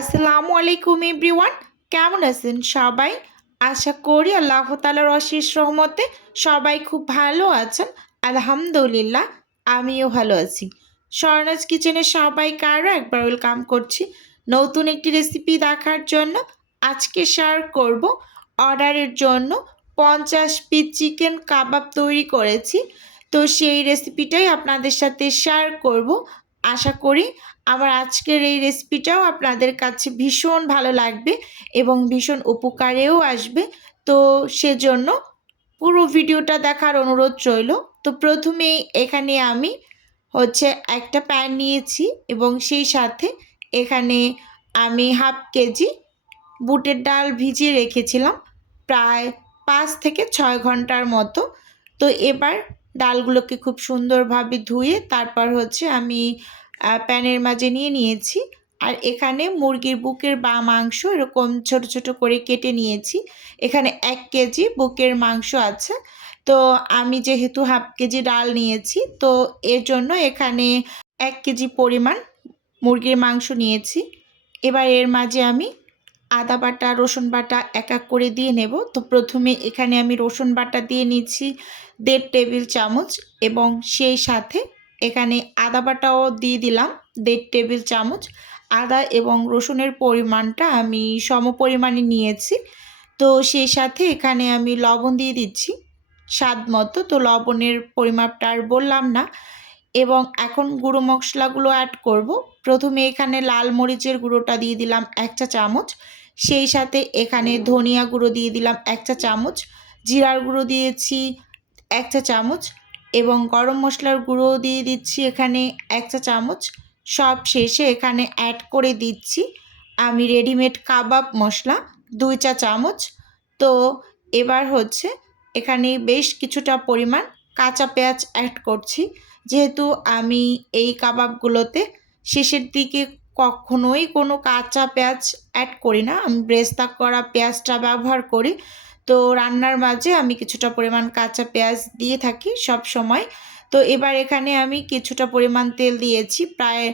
আসসালামু আলাইকুম এভরিওয়ান, কেমন আছেন সবাই? আশা করি আল্লাহ তাআলার অশেষ রহমতে সবাই খুব ভালো আছেন। আলহামদুলিল্লাহ, আমিও ভালো আছি। স্বর্ণাজ কিচেনে সবাইকে আরও একবার ওয়েলকাম করছি নতুন একটি রেসিপি দেখার জন্য। আজকে শেয়ার করব অর্ডারের জন্য 50 পিস চিকেন কাবাব তৈরি করেছি। তো সেই রেসিপিটাই আপনাদের সাথে শেয়ার করব। আশা করি আমার আজকের এই রেসিপিটাও আপনাদের কাছে ভীষণ ভালো লাগবে এবং ভীষণ উপকারেও আসবে। তো সেজন্য পুরো ভিডিওটা দেখার অনুরোধ রইল। তো প্রথমেই এখানে আমি একটা প্যান নিয়েছি এবং সেই সাথে এখানে আমি হাফ কেজি বুটের ডাল ভিজিয়ে রেখেছিলাম প্রায় 5 থেকে 6 ঘন্টার মতো। তো এবার ডালগুলোকে খুব সুন্দরভাবে ধুয়ে তারপর আমি প্যানের মাঝে নিয়ে নিয়েছি। আর এখানে মুরগির বুকের বা মাংস এরকম ছোট ছোট করে কেটে নিয়েছি। এখানে 1 কেজি বুকের মাংস আছে। তো আমি যেহেতু হাফ কেজি ডাল নিয়েছি, তো এর জন্য এখানে 1 কেজি পরিমাণ মুরগির মাংস নিয়েছি। এবার এর মাঝে আমি আদা বাটা রসুন বাটা এক এক করে দিয়ে নেব। তো প্রথমে এখানে আমি রসুন বাটা দিয়ে নিচ্ছি 1.5 টেবিল চামচ এবং সেই সাথে এখানে আদা বাটাও দিয়ে দিলাম 1.5 টেবিল চামচ। আদা এবং রসুনের পরিমাণটা আমি সমপরিমাণে নিয়েছি। তো সেই সাথে এখানে আমি লবণ দিয়ে দিচ্ছি স্বাদ মতো। তো লবণের পরিমাপটা আর বললাম না। এবং এখন গুঁড়ো মশলাগুলো অ্যাড করব। প্রথমে এখানে লাল মরিচের গুঁড়োটা দিয়ে দিলাম 1 চা চামচ। সেই সাথে এখানে ধনিয়া গুঁড়ো দিয়ে দিলাম 1 চা চামচ, জিরার গুঁড়ো দিয়েছি 1 চা চামচ এবং গরম মশলার গুঁড়ো দিয়ে দিচ্ছি এখানে 1 চা চামচ। সব শেষে এখানে অ্যাড করে দিচ্ছি আমি রেডিমেড কাবাব মশলা 2 চা চামচ। তো এবার এখানে বেশ কিছুটা পরিমাণ কাঁচা পেঁয়াজ অ্যাড করছি। যেহেতু আমি এই কাবাবগুলোতে শেষের দিকে কখনোই কোনো কাঁচা পেঁয়াজ অ্যাড করি না, আমি ব্রেস্তা করা পেঁয়াজটা ব্যবহার করি। তো রান্নার মাঝে আমি কিছুটা পরিমাণ কাঁচা পেঁয়াজ দিয়ে থাকি সব সময়। তো এবার এখানে আমি কিছুটা পরিমাণ তেল দিয়েছি, প্রায়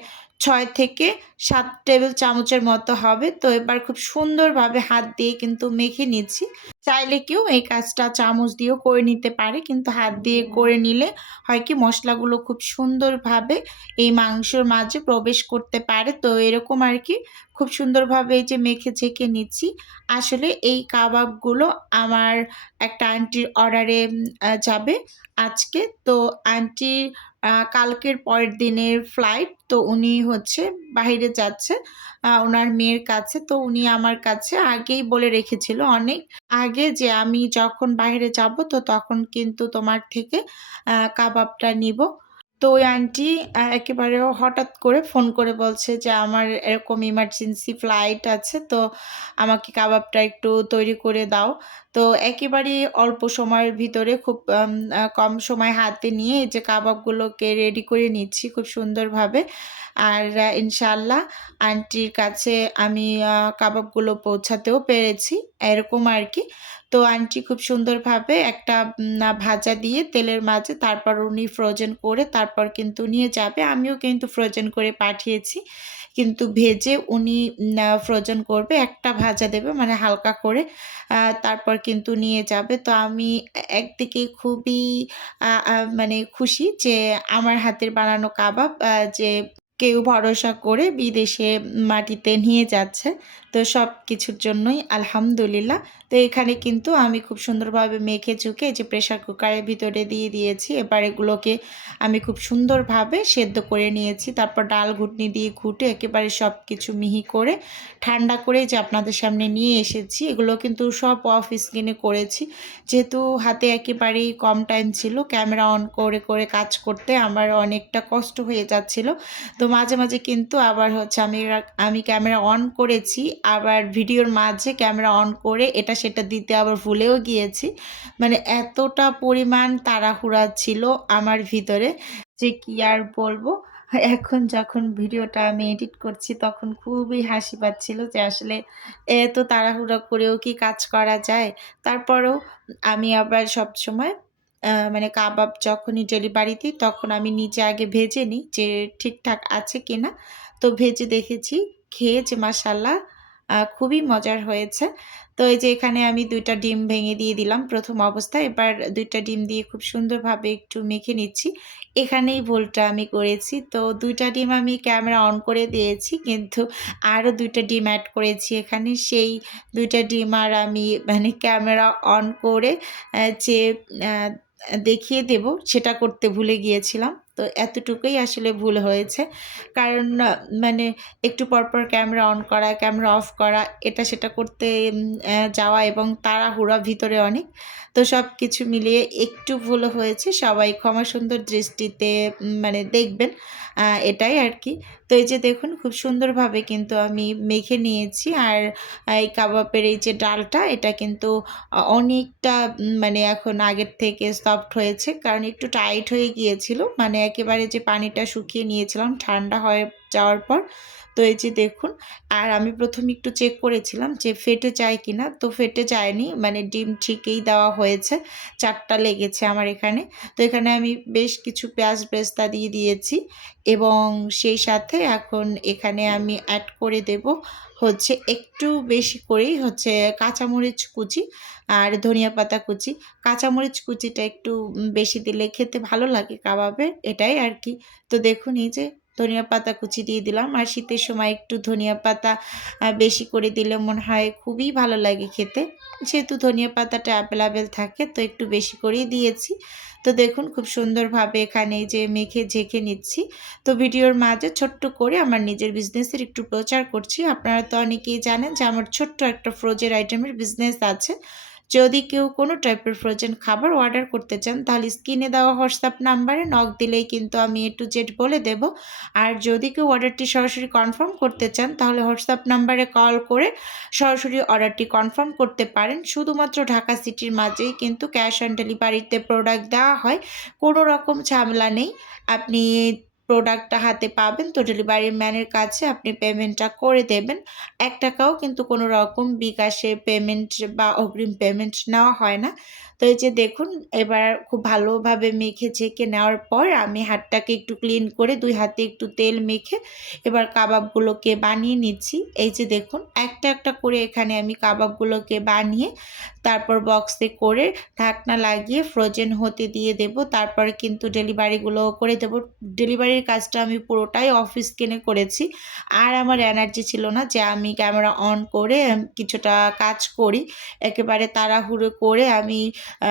6 থেকে 7 টেবিল চামচের মতো হবে। তো এবার খুব সুন্দরভাবে হাত দিয়ে কিন্তু মেখে নিচ্ছি। চাইলে কেউ এই কাজটা চামচ দিয়েও করে নিতে পারে, কিন্তু হাত দিয়ে করে নিলে হয় কি মশলাগুলো খুব সুন্দরভাবে এই মাংসের মাঝে প্রবেশ করতে পারে। তো এরকম আর কি খুব সুন্দরভাবে এই যে মেখে ছেঁকে নিচ্ছি। আসলে এই কাবাবগুলো আমার একটা আন্টির অর্ডারে যাবে আজকে। তো আন্টির কালকের পরের দিনের ফ্লাইট। তো উনি বাইরে যাচ্ছে ওনার মেয়ের কাছে। তো উনি আমার কাছে আগেই বলে রেখেছিল অনেক আগে যে আমি যখন বাইরে যাব তো তখন কিন্তু তোমার থেকে কাবাবটা নিব। তো ওই আন্টি একেবারে হঠাৎ করে ফোন করে বলছে যে আমার এরকম ইমার্জেন্সি ফ্লাইট আছে, তো আমাকে কাবাবটা একটু তৈরি করে দাও। তো একেবারেই অল্প সময়ের ভিতরে খুব কম সময় হাতে নিয়ে এই যে কাবাবগুলোকে রেডি করে নিচ্ছি খুব সুন্দরভাবে। আর ইনশাআল্লাহ আন্টির কাছে আমি কাবাবগুলো পৌঁছাতেও পেরেছি এরকম আর কি। তো আন্টি খুব সুন্দরভাবে একটা ভাজা দিয়ে তেলের মাঝে তারপর উনি ফ্রোজেন করে তারপর কিন্তু নিয়ে যাবে। আমিও কিন্তু ফ্রোজেন করে পাঠিয়েছি, কিন্তু ভেজে উনি ফ্রোজেন করবে, একটা ভাজা দেবে মানে হালকা করে, তারপর কিন্তু নিয়ে যাবে। তো আমি একদিকে খুবই মানে খুশি যে আমার হাতের বানানো কাবাব যে কেউ ভরসা করে বিদেশে মাটিতে নিয়ে যাচ্ছে। তো সব কিছুর জন্যই আলহামদুলিল্লাহ। তো এখানে কিন্তু আমি খুব সুন্দরভাবে মেখে চুকে যে প্রেশার কুকারের ভিতরে দিয়ে দিয়েছি। এবার এগুলোকে আমি খুব সুন্দরভাবে সেদ্ধ করে নিয়েছি। তারপর ডাল ঘুটনি দিয়ে ঘুটে একেবারে সব কিছু মিহি করে ঠান্ডা করে যে আপনাদের সামনে নিয়ে এসেছি। এগুলো কিন্তু সব অফ স্ক্রিনে করেছি, যেহেতু হাতে একেবারেই কম টাইম ছিল। ক্যামেরা অন করে করে কাজ করতে আমার অনেকটা কষ্ট হয়ে যাচ্ছিল। তো মাঝে মাঝে কিন্তু আবার আমি ক্যামেরা অন করেছি, আবার ভিডিওর মাঝে ক্যামেরা অন করে এটা সেটা দিতে আবার ভুলেও গিয়েছি। মানে এতটা পরিমাণ তাড়াহুড়া ছিল আমার ভিতরে যে কি আর বলবো। এখন যখন ভিডিওটা আমি এডিট করছি তখন খুবই হাসি পাচ্ছিল যে আসলে এত তাড়াহুড়া করেও কি কাজ করা যায়। তারপরেও আমি আবার সবসময় মানে কাবাব যখনই ডেলিভারি দিই তখন আমি নিজে আগে ভেজে নিই যে ঠিকঠাক আছে কিনা। তো ভেজে দেখেছি খেয়েছে মাশাআল্লাহ খুবই মজার হয়েছে। তো এই যে এখানে আমি ২ টা ডিম ভেঙে দিয়ে দিলাম ১ম অবস্থায়। এবার ২ টা ডিম দিয়ে খুব সুন্দরভাবে একটু মেখে নিচ্ছি। এখানেই ভুলটা আমি করেছি। তো ২ টা ডিম আমি ক্যামেরা অন করে দিয়েছি, কিন্তু আরও ২ টা ডিম এড করেছি এখানে। সেই ২ টা ডিম আর আমি মানে ক্যামেরা অন করে যে আ দেখিয়ে দেব সেটা করতে ভুলে গিয়েছিলাম। তো এতটুকুই আসলে ভুল হয়েছে। কারণ মানে একটু পরপর ক্যামেরা অন করা, ক্যামেরা অফ করা, এটা সেটা করতে যাওয়া এবং তাড়াহুড়া ভিতরে অনেক। তো সবকিছু মিলিয়ে একটু ভুল হয়েছে। সবাই ক্ষমা সুন্দর দৃষ্টিতে মানে দেখবেন। এটাই আরকি। তো এই যে দেখুন খুব সুন্দরভাবে কিন্তু আমি মেখে নিয়েছি। আর এই কাবাবের এই যে ডালটা এটা কিন্তু অনেকটা মানে এখন আগের থেকে সফট হয়েছে। কারণ একটু টাইট হয়ে গিয়েছিল। মানে একেবারে যে পানিটা শুকিয়ে নিয়েছিলাম ঠান্ডা হয়ে যাওয়ার পর। তো এই যে দেখুন, আর আমি ১ম একটু চেক করেছিলাম যে ফেটে যায় কিনা। তো ফেটে যায়নি। মানে ডিম ঠিকই দেওয়া হয়েছে। ৪ টা লেগেছে আমার এখানে। তো এখানে আমি বেশ কিছু পেঁয়াজ বেরেস্তা দিয়ে দিয়েছি এবং সেই সাথে এখন এখানে আমি অ্যাড করে দেব হচ্ছে একটু বেশি করেই হচ্ছে কাঁচামরিচ কুচি আর ধনিয়া পাতা কুচি। কাঁচামরিচ কুচিটা একটু বেশি দিলে খেতে ভালো লাগে কাবাবে, এটাই আরকি। তো দেখুন এই যে ধনিয়া পাতা কুচি দিয়ে দিলাম। আর শীতের সময় একটু ধনিয়া পাতা বেশি করে দিলে মনে হয় খুবই ভালো লাগে খেতে। যেহেতু ধনিয়া পাতাটা অ্যাভেলেবেল থাকে তো একটু বেশি করেই দিয়েছি। তো দেখুন খুব সুন্দরভাবে এখানে এই যে মেখে ঝেঁকে নিচ্ছি। তো ভিডিওর মাঝে ছোট্ট করে আমার নিজের বিজনেসের একটু প্রচার করছি। আপনারা তো অনেকেই জানেন যে আমার ছোট্ট একটা ফ্রোজেন আইটেমের বিজনেস আছে। যদি কেউ কোনো টাইপের ফ্রোজেন খাবার অর্ডার করতে চান তাহলে স্ক্রিনে দেওয়া হোয়াটসঅ্যাপ নাম্বারে নক দিলেই কিন্তু আমি A to Z বলে দেব। আর যদি কেউ অর্ডারটি সরাসরি কনফার্ম করতে চান তাহলে হোয়াটসঅ্যাপ নাম্বারে কল করে সরাসরি অর্ডারটি কনফার্ম করতে পারেন। শুধুমাত্র ঢাকা সিটির মাঝেই কিন্তু ক্যাশ অন ডেলিভারিতে প্রোডাক্ট দেওয়া হয়। কোনো রকম ঝামেলা নেই। আপনি প্রোডাক্টটা হাতে পাবেন তো ডেলিভারি ম্যানের কাছে আপনি পেমেন্টটা করে দেবেন। ৳১ কিন্তু কোনো রকম বিকাশে পেমেন্ট বা অগ্রিম পেমেন্ট নেওয়া হয় না। তো এই যে দেখুন এবার খুব ভালোভাবে মেখে ঝেঁকে নেওয়ার পর আমি হাতটাকে একটু ক্লিন করে ২ হাতে একটু তেল মেখে এবার কাবাবগুলোকে বানিয়ে নিচ্ছি। এই যে দেখুন একটা, একটা করে এখানে আমি কাবাবগুলোকে বানিয়ে তারপর বক্সে করে ঢাকনা লাগিয়ে ফ্রোজেন হতে দিয়ে দেব। তারপরে কিন্তু ডেলিভারিগুলোও করে দেব। ডেলিভারির কাজটা আমি পুরোটাই অফ স্ক্রিনে করেছি। আর আমার এনার্জি ছিল না যে আমি ক্যামেরা অন করে কিছুটা কাজ করি। একেবারে তাড়াহুড়ো করে আমি আ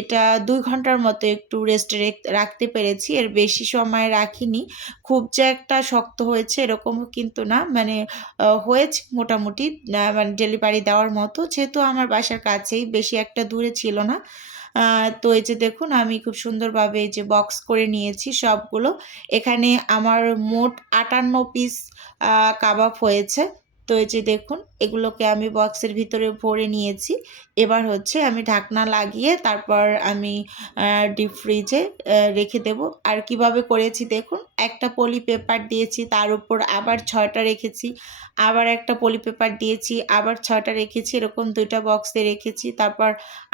এটা ২ ঘন্টার মতো একটু রেস্টে রাখতে পেরেছি। এর বেশি সময় রাখিনি। খুব যে একটা শক্ত হয়েছে এরকমও কিন্তু না। মানে হয়েছে মোটামুটি মানে ডেলিভারি দেওয়ার মতো। যেহেতু আমার বাসার কাছেই, বেশি একটা দূরে ছিল না। আ তো এই যে দেখুন আমি খুব সুন্দরভাবে এই যে বক্স করে নিয়েছি সবগুলো। এখানে আমার মোট ৫৮ পিস আ কাবাব হয়েছে। তো এই যে দেখুন এগুলোকে আমি বক্সের ভিতরে ভরে নিয়েছি। এবার হচ্ছে আমি ঢাকনা লাগিয়ে তারপর আমি আ ডিপ ফ্রিজে রেখে দেব। আর কিভাবে করেছি দেখুন, একটা পলি পেপার দিয়েছি, তার উপর আবার ৬ টা রেখেছি। আবার একটা পলি পেপার দিয়েছি, আবার ৬ টা রেখেছি। এরকম ২ টা বক্সে রেখেছি। তারপর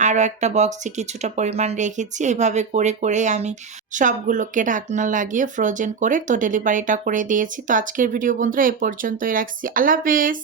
আরও একটা বক্সে কিছুটা পরিমাণ রেখেছি। এভাবে করে, করে আমি সবগুলোকে ঢাকনা লাগিয়ে ফ্রোজেন করে তো ডেলিভারিটা করে দিয়েছি। তো আজকের ভিডিও বন্ধুরা এ পর্যন্তই রাখছি। আল্লাহ হাফেজ।